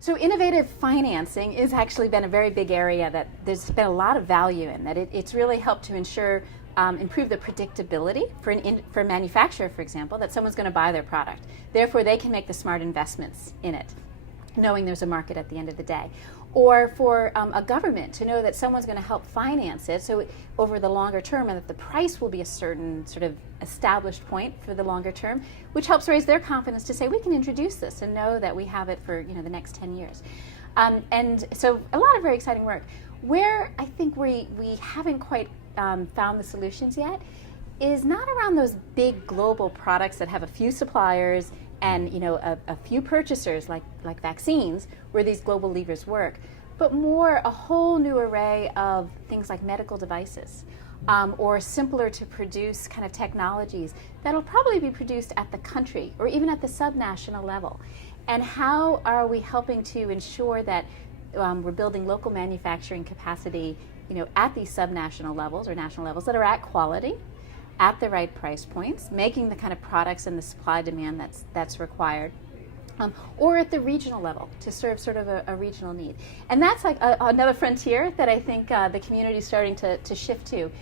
So innovative financing has actually been a very big area that there's been a lot of value in, that it's really helped to ensure, improve the predictability for a manufacturer, for example, that someone's going to buy their product. Therefore, they can make the smart investments in it, knowing there's a market at the end of the day. Or for a government to know that someone's going to help finance it, so over the longer term, and that the price will be a certain sort of established point for the longer term, which helps raise their confidence to say, we can introduce this and know that we have it for the next 10 years. And so a lot of very exciting work. Where I think we haven't quite found the solutions yet is not around those big global products that have a few suppliers and a few purchasers like vaccines, where these global levers work, but more a whole new array of things like medical devices, or simpler to produce kind of technologies that'll probably be produced at the country or even at the subnational level. And how are we helping to ensure that we're building local manufacturing capacity at these subnational levels or national levels that are at quality, at the right price points, making the kind of products and the supply demand that's required, or at the regional level to serve sort of a regional need. And that's like another frontier that I think the community is starting to shift to,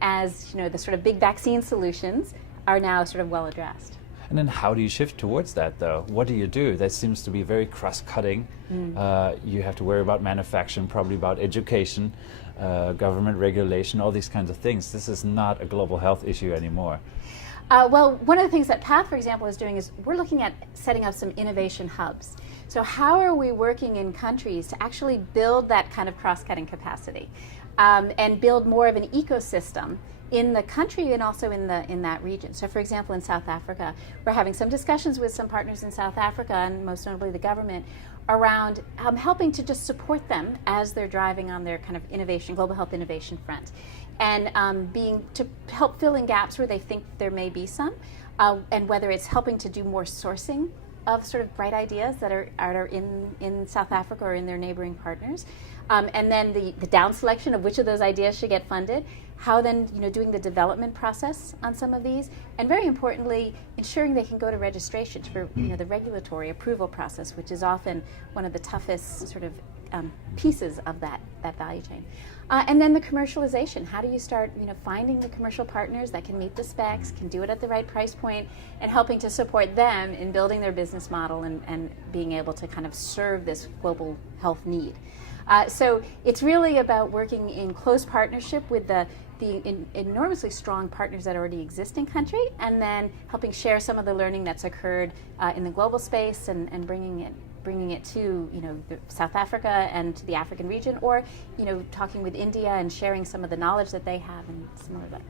as the sort of big vaccine solutions are now sort of well addressed. And then how do you shift towards that, though? What do you do? That seems to be very cross-cutting. You have to worry about manufacturing, probably about education, government regulation, all these kinds of things. This is not a global health issue anymore. Well, one of the things that PATH, for example, is doing is we're looking at setting up some innovation hubs. So how are we working in countries to actually build that kind of cross-cutting capacity, and build more of an ecosystem in the country and also in that region? So for example, in South Africa, we're having some discussions with some partners in South Africa, and most notably the government, around helping to just support them as they're driving on their kind of innovation, global health innovation front, and being to help fill in gaps where they think there may be some, and whether it's helping to do more sourcing of sort of bright ideas that are in South Africa or in their neighboring partners, and then the down selection of which of those ideas should get funded, how then doing the development process on some of these, and very importantly ensuring they can go to registration for the regulatory approval process, which is often one of the toughest sort of pieces of that value chain. And then the commercialization. How do you start finding the commercial partners that can meet the specs, can do it at the right price point, and helping to support them in building their business model and being able to kind of serve this global health need. So it's really about working in close partnership with the enormously strong partners that already exist in country, and then helping share some of the learning that's occurred in the global space and bringing it to South Africa and to the African region, or talking with India and sharing some of the knowledge that they have and some of that.